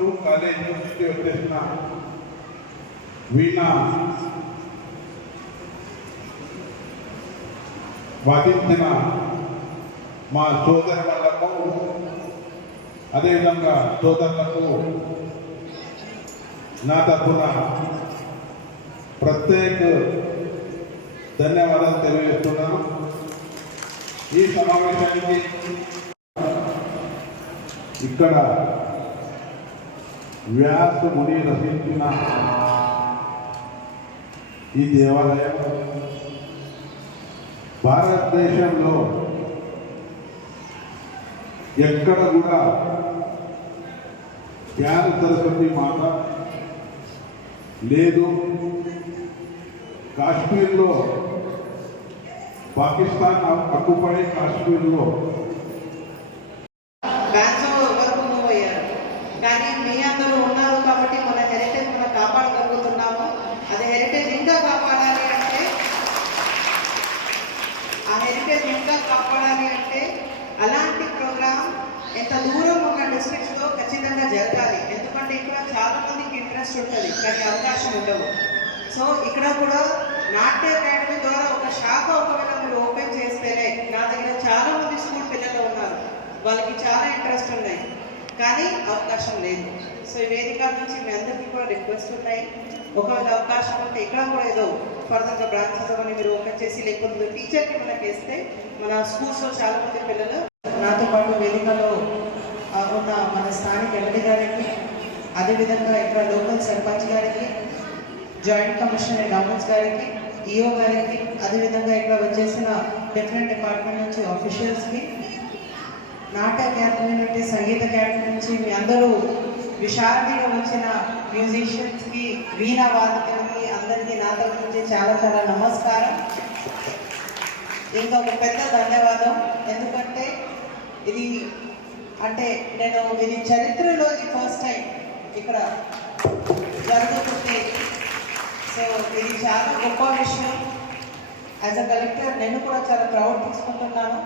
Koduru college నుంచి వచ్చేసిన వీణ వాదించిన మా సోదరులకు అదేవిధంగా సోదరులకు నా తరఫున ప్రత్యేక ధన్యవాదాలు తెలియజేస్తున్నాను. ఈ సమావేశానికి ఇక్కడ వ్యాస ముని రచించిన ఈ దేవాలయం భారతదేశంలో ఎక్కడ కూడా జ్ఞాన సరస్వతి మాత లేదు. కాశ్మీర్లో పాకిస్తాన్ అక్కుపడే కాశ్మీర్లో వరకు మూవ్ అయ్యారు. కానీ మీ అందరూ ఉన్నారు కాబట్టి మన హెరిటేజ్ మనం కాపాడగలుగుతున్నాము. అది హెరిటేజ్ ఇంకా కాపాడాలి అంటే అలాంటి ప్రోగ్రామ్ ఎంత దూరం ఒక డిస్ట్రిక్ట్స్లో ఖచ్చితంగా జరగాలి. ఎందుకంటే ఇక్కడ చాలా మందికి ఇంట్రెస్ట్ ఉంటుంది కానీ అవకాశం ఉండవు. సో ఇక్కడ కూడా నాట్య అకాడమీ ద్వారా ఒక శాఖ ఒకవేళ మీరు ఓపెన్ చేస్తేనే, నా దగ్గర చాలా మంది స్కూల్ పిల్లలు ఉన్నారు, వాళ్ళకి చాలా ఇంట్రెస్ట్ ఉన్నాయి కానీ అవకాశం లేదు. సో ఈ వేదిక నుంచి మీ అందరికీ కూడా రిక్వెస్ట్ ఉన్నాయి, ఒకవేళ అవకాశం ఉంటే ఇక్కడ కూడా ఏదో ఫర్దర్గా బ్రాంచెస్ అవన్నీ మీరు ఓపెన్ చేసి, లేకపోతే టీచర్కి మనకి వేస్తే మన స్కూల్స్లో చాలా మంది పిల్లలు నాతో పాటు వేదికలో ఉన్న మన స్థానిక ఎమ్మెల్యే గారికి, అదేవిధంగా ఇక్కడ లోకల్ సర్పంచ్ గారికి, జాయింట్ కమిషనర్ గవర్నమెంట్స్ గారికి, ఈఓ గారికి, అదేవిధంగా ఇక్కడ వచ్చేసిన డిఫరెంట్ డిపార్ట్మెంట్ నుంచి ఆఫీషియల్స్కి, నాట్య అకాడమీ నుండి సంగీత అకాడమీ నుంచి మీ అందరూ విశారదీగా వచ్చిన మ్యూజిషియన్స్కి, వీణా వాదకులకి అందరికీ నా తరఫు నుంచి చాలా చాలా నమస్కారం. ఇంకా ఒక పెద్ద ధన్యవాదం. ఎందుకంటే ఇది ఇది చరిత్రలో ఇది ఫస్ట్ టైం ఇక్కడ జరుగుతుంది. సో ఇది చాలా గొప్ప విషయం. యాజ్ అ కలెక్టర్ నేను కూడా చాలా ప్రౌడ్ తీసుకుంటున్నాను.